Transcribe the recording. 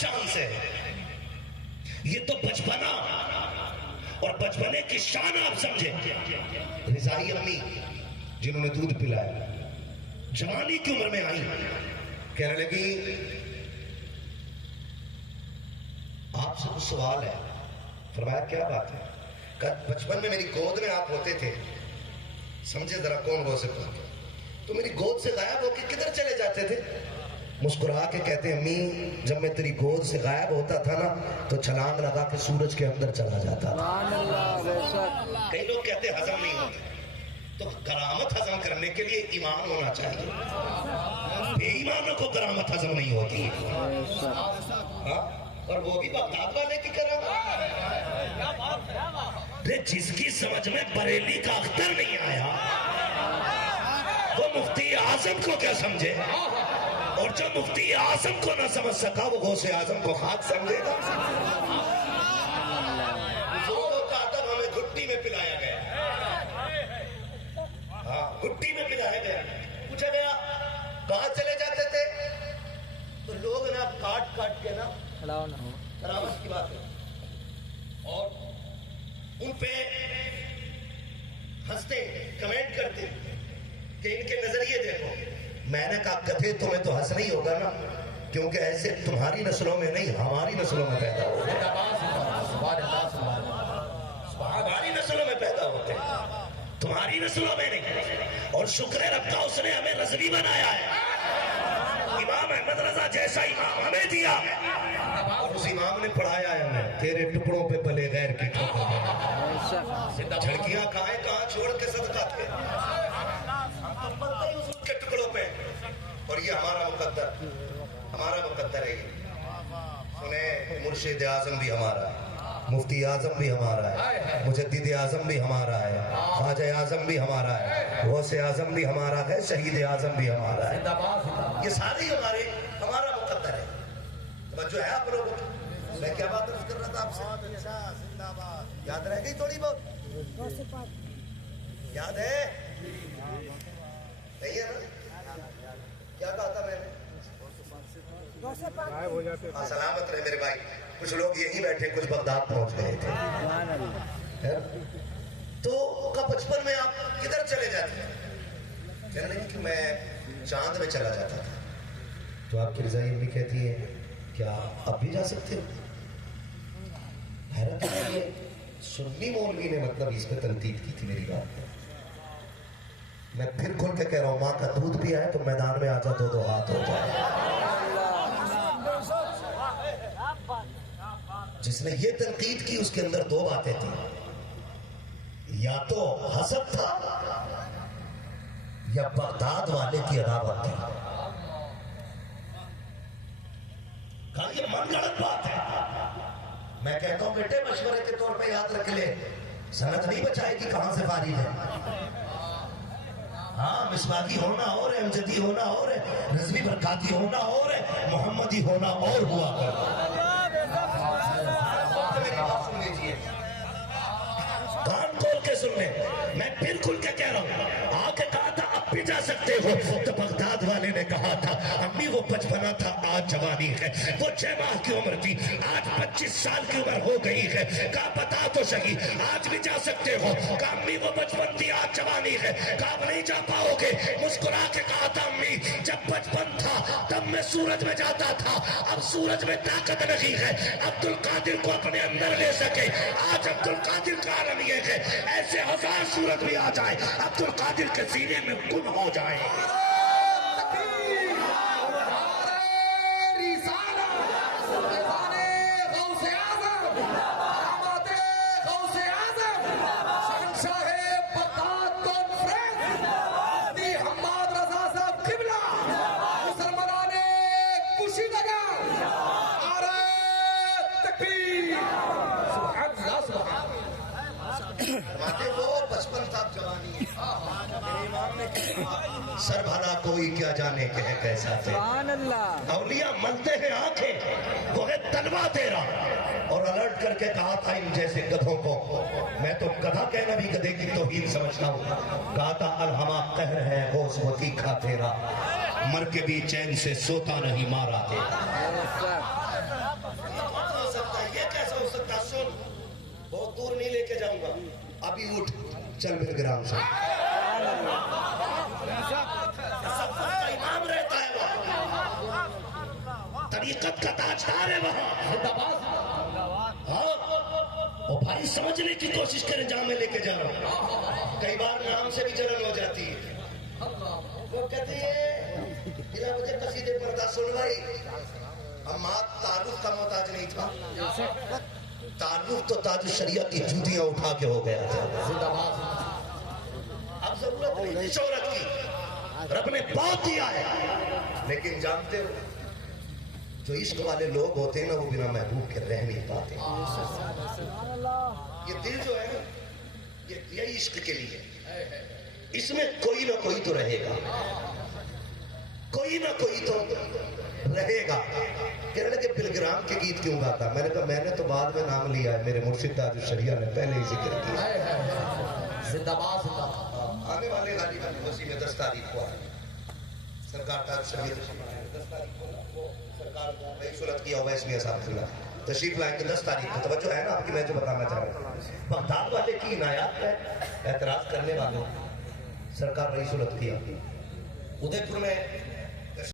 شان سے ہے. یہ تو بچپنا اور بچپنے کی شان آپ سمجھے. رضائی امی جنہوں نے دودھ پلایا جوانی کی عمر میں آئی, کہنے لگی آپ سے کچھ سوال ہے. فرمایا کیا بات ہے؟ بچپن میں میری گود میں آپ ہوتے تھے, سمجھے ذرا کون ہو سکتا, تو میری گود سے غائب ہو کے کدھر چلے جاتے تھے؟ مسکرا کے کہتے ہیں امی جب میں تیری گود سے غائب ہوتا تھا نا تو چھلانگ لگا کے سورج کے اندر چلا جاتا تھا. کئی لوگ کہتے ہیں ہضم نہیں ہوتے, تو کرامت ہضم کرنے کے لیے ایمان ہونا چاہیے. بے ایمانوں کو کرامت ہضم نہیں ہوتی ہے. اور وہ بھی بغداد والے کی کرامت. جس کی سمجھ میں بریلی کا اختر نہیں آیا وہ مفتی اعظم کو کیا سمجھے, اور جو مفتی اعظم کو نہ سمجھ سکا وہ غوث اعظم کو خاک سمجھے گا. بزرگوں کا ادب ہمیں گھٹی میں پلایا گیا. ہاں گھٹی میں پلایا گیا. پوچھا گیا کہاں چلے جاتے تھے, تو لوگ نا کاٹ کاٹ کے نا کرامت کی بات ہے اور ان پہ ہنستے کمنٹ کرتے کہ ان کے نظریے دیکھو. میں نے کہا کتھے تمہیں تو ہنس نہیں ہوگا نا, کیونکہ ایسے تمہاری نسلوں میں نہیں ہماری نسلوں میں پیدا ہوتے ہیں. ہماری نسلوں میں پیدا ہوتے ہیں, تمہاری نسلوں میں نہیں. اور شکر رب کا اس نے ہمیں رضوی بنایا ہے. امام احمد رضا جیسا امام ہمیں دیا اور اس امام نے پڑھایا ہے ہمیں تیرے ٹکڑوں پہ پلے غیر کی ٹھوکر. جھڑکیاں کہاں چھوڑ کے صدقہ تھے کے ٹکڑوں پہ. اور یہ ہمارا مقدر ہے. سنیں مرشد اعظم بھی ہمارا ہے, مفتی اعظم بھی ہمارا ہے, مجدد اعظم بھی ہمارا ہے, خواجہ اعظم بھی ہمارا ہے, غوث اعظم بھی ہمارا ہے, شہید اعظم بھی ہمارا ہے. یہ سارے ہمارا مقدر ہے. توجہ ہے آپ لوگوں کی. میں کیا بات کر رہا تھا آپ سے, یاد رہ گئی تھوڑی بہت؟ یاد ہے نہیں ہے نا؟ کیا کہا تھا میں نے؟ سلامت رہے میرے بھائی. کچھ لوگ یہی بیٹھے, کچھ بغداد پہنچ گئے تھے. تو بچپن میں آپ کدھر چلے جاتے ہیں؟ کہنے لگے کہ میں چاند میں چلا جاتا تھا. تو آپ کی رضائی امی کہتی ہے کیا اب بھی جا سکتے ہو؟ حیرت ہے, سنی مولوی نے مطلب اس پہ تنقید کی تھی میری بات پر. میں پھر کھل کے کہہ رہا ہوں ماں کا دودھ پیا ہے تو میدان میں آجا دو ہاتھ ہو جائے. جس نے یہ تنقید کی اس کے اندر دو باتیں تھیں, یا تو حسد تھا یا بغداد والے کی عداوت تھی. کہا یہ من گھڑت بات ہے. میں کہتا ہوں بیٹے مشورے کے طور پہ یاد رکھ لے, سند نہیں بچائے گی کہاں سے فارغ ہے. ہاں مسواکی ہونا اور ہے, امجدی ہونا اور ہے, رضوی برکاتی ہونا اور ہے, محمدی ہونا اور ہوا کر. کان کھول کے سن لیں, میں پھر کھل کے کہہ رہا ہوں. آ کے کہا تھا اب بھی جا سکتے ہو, تو بغداد والے نے کہا تھا امی وہ بچپنا تھا آج جوانی ہے. وہ 6 ماہ کی عمر تھی آج 25 سال کی عمر ہو گئی ہے. کہا بتا تو صحیح آج بھی جا سکتے ہو؟ کہا امی وہ بچپن تھی آج جوانی ہے. کہا اب نہیں جا پاؤ گے. مسکرا کے کہا تھا امی جب بچپن تھا تب میں سورج میں جاتا تھا, اب سورج میں طاقت نہیں ہے عبد القادر کو اپنے اندر لے سکے. آج عبد القادر کا عالم یہ ہے ایسے 1000 سورج بھی آ جائے عبد القادر کے سینے میں گم ہو جائے. وہ بچپن تھا جوانی ہے. سر بھلا کوئی کیا جانے کہ ہے کیسا تھے. اولیاء ملتے ہیں آنکھیں, وہ ہے تلوا تیرا. اور الرٹ کر کے کہا تھا ان جیسے گدھوں کو, میں تو گدھا کہنا بھی گدھے کی توہین سمجھتا ہوں. کہا تھا الہما قہر ہے غوث و تیکھا تیرا, مر کے بھی چین سے سوتا نہیں مارا تیرا. جاؤں گا. ابھی اٹھ چل بلگرام سے. تصوف کا امام رہتا ہے وہاں, طریقت کا تاجدار ہے وہاں. ہاں اور بھائی سمجھنے کی کوشش کریں جہاں میں لے کے جا رہا ہوں. کئی بار نام سے بھی جلن ہو جاتی ہے. وہ کہتے ہیں بلا وجہ قصیدے پڑھتا. سن بھائی, اماد تعارف کا محتاج نہیں تھا, تعارف تو تاج الشریعہ کی جوتیاں اٹھا کے ہو گیا تھا. اب ضرورت نہیں تھی شہرت کی, رب نے بہت دیا ہے. لیکن جانتے ہو جو عشق والے لوگ ہوتے ہیں نا, وہ بنا محبوب کے رہ نہیں پاتے. یہ دل جو ہے نا, یہ عشق کے لیے, اس میں کوئی نہ کوئی تو رہے گا, کوئی نہ کوئی تو رہے گا. کہنے لگے بلگرام کے گیت کیوں گاتا؟ میں نے کہا میں نے تو بعد میں نام لیا ہے, میرے مرشد تاج الشریعہ نے پہلے ہی ذکر کیا. زندہ باد زندہ باد. آنے والے غالب وسیع میں 10 تاریخ کو آئے سرکار تاج الشریعہ 10 تاریخ کو سرکار رئیس العدلیہ اویس میاں صاحب تشریف لائیں گے. 10 تاریخ کو توجہ ہے نا آپ کی, میں جو بتانا چاہ رہا ہوں. بغداد والے کی عنایات ہے, اعتراض کرنے والوں سرکار رئیس العدلیہ ادے پور میں